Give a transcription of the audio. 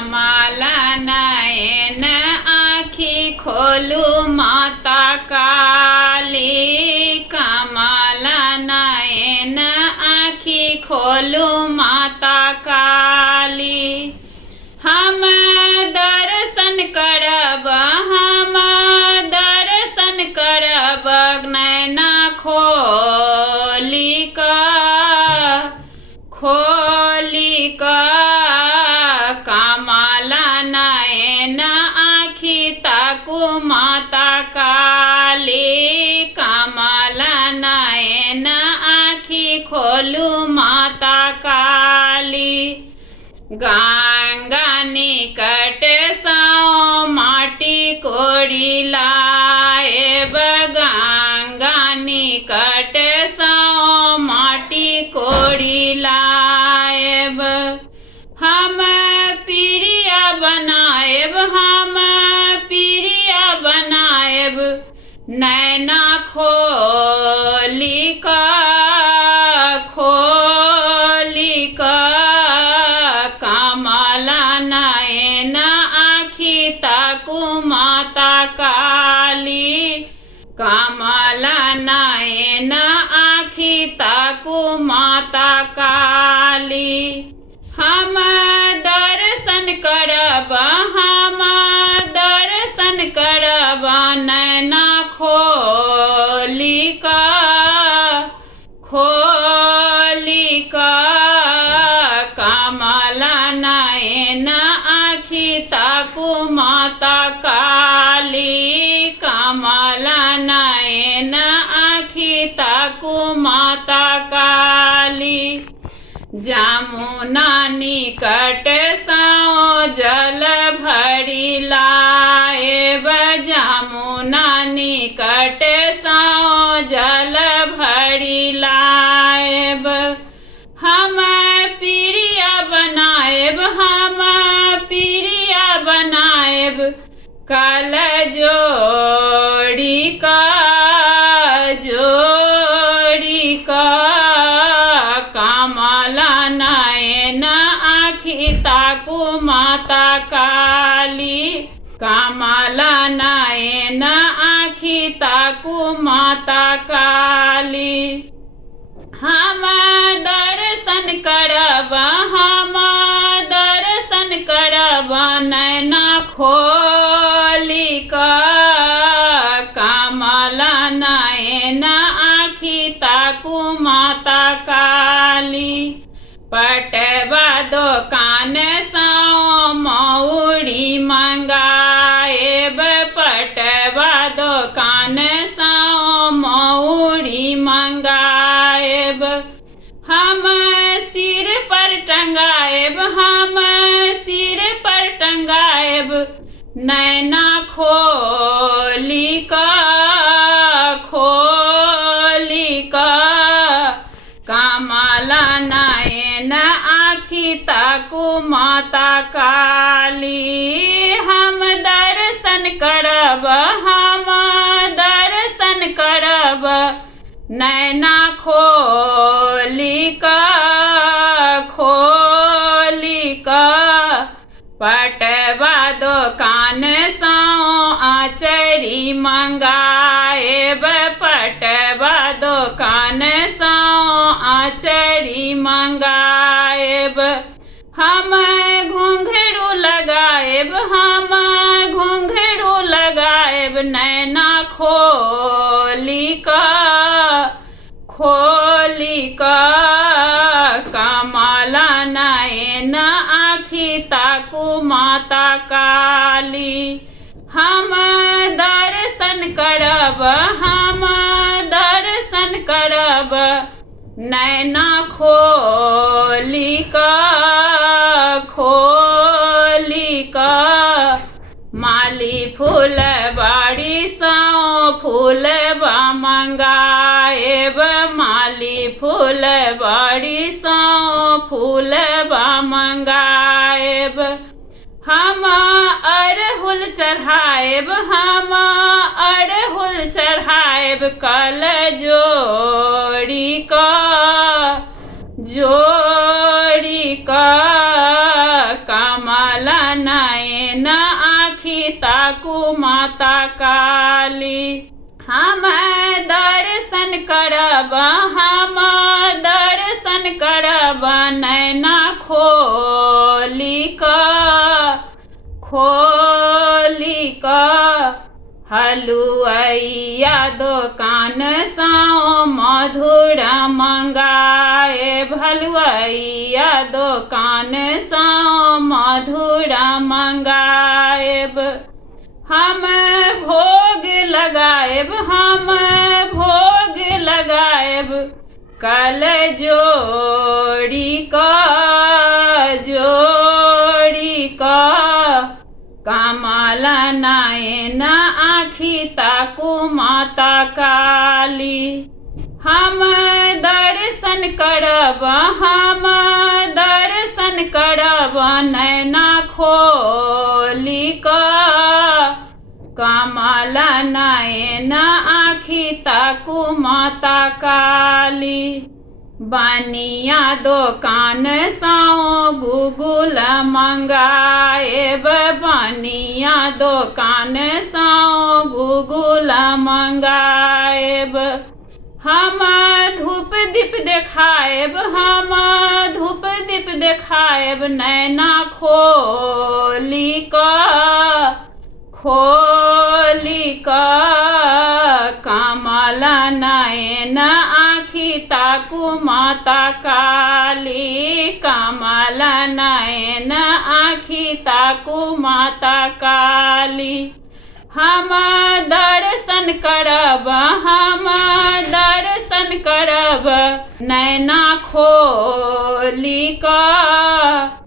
कमला नयन आँखि खोलू माता काली। कमला नयन आँखि खोलू माता काली। हम दर्शन करब, हम दर्शन करब, नैना खोली कमला नयन आँखि ताकू माता काली। कमला नयन आँखि खोलू माता काली। गंगा निकट साओ माटी कोड़ी लाएब, गंगा निकट साओ माटी कोड़ी लाएब। हम पिरिया बनाएब, हम पिरिया बनाएब, नैना खोली कमला नयन आँखि ताकू माता काली। कमला नयन आँखि ताकू माता काली। हम दर्शन करब, हम दर्शन करब, नैना खोली कमला नयन आँखि ताकू माता काली। कमला नयन आँखि ताकू माता काली। जमुना निकट साओ जल भरी लाएब, जमुना निकट साओ जल भरी लाएब। हम पिरिया बनाएब, हम पिरिया बनाएब, कल जोड़ी कमला नयन आँखि ताकू माता काली। कमला नयन आँखि ताकू माता काली। हम दर्शन करब, हम दर्शन करब, नैना खोली कमला नयन आँखि ताकू माता काली। पटवा दुकान साओ मौड़ी मंगाएब, पटवा दुकान साओ मौड़ी मंगाएब। हम सिर पर टंगाएब, हम सिर पर टंगाएब, नैना खोली कमला नयन आँखि ताकू माता काली। हम दर्शन करब, हम दर्शन करब, नैना खोली पटवा दुकान साओ आचरी मंगाएब, पटवा दुकान साओ आचरी मंगाएब। हम घुंघरू लगाएब, हम घुंघरू लगाएब, नैना खोली कमला नयन आँखि ताकू माता काली। हम दर्शन करब, हम दर्शन करब, नैना खोली माली फूल बाड़ी साओ फूलबा मंगाएब, माली फूल बाड़ी साओ फूलबा मंगाएब। हम अड़हुल चढ़ाएब, हम अड़हुल चढ़ाएब, कल जोड़ी का कमला कमल नयन आँखि ताकू माता काली। हम दर्शन करब, हम दर्शन करब, नैना खोली कऽ हलुआइया दोकान सँ मधुर मंगाएब, हलुआइया दोकान सँ मधुर मंगाएब। हम भोग लगाएब, हम भोग लगाएब, कल जोड़ी कऽ कमल नयन आँखि ताकू माता काली। हम दर्शन करब, हम दर्शन करब, नैना खोली कऽ कमल नयन आँखि ताकू माता काली। बनिया दोकान सँ गुगुल मंगाएब, बनिया दोकान सँ गुगुल मंगाएब। हम धूप दीप देखाएब, हम धूप दीप देखाएब, नैना खोली कऽ कमल नयन आँखि ताकू माता काली, कमल नयन आँखि ताकू माता काली। हम दर्शन करब, हम दर्शन करब, नैना खोली कऽ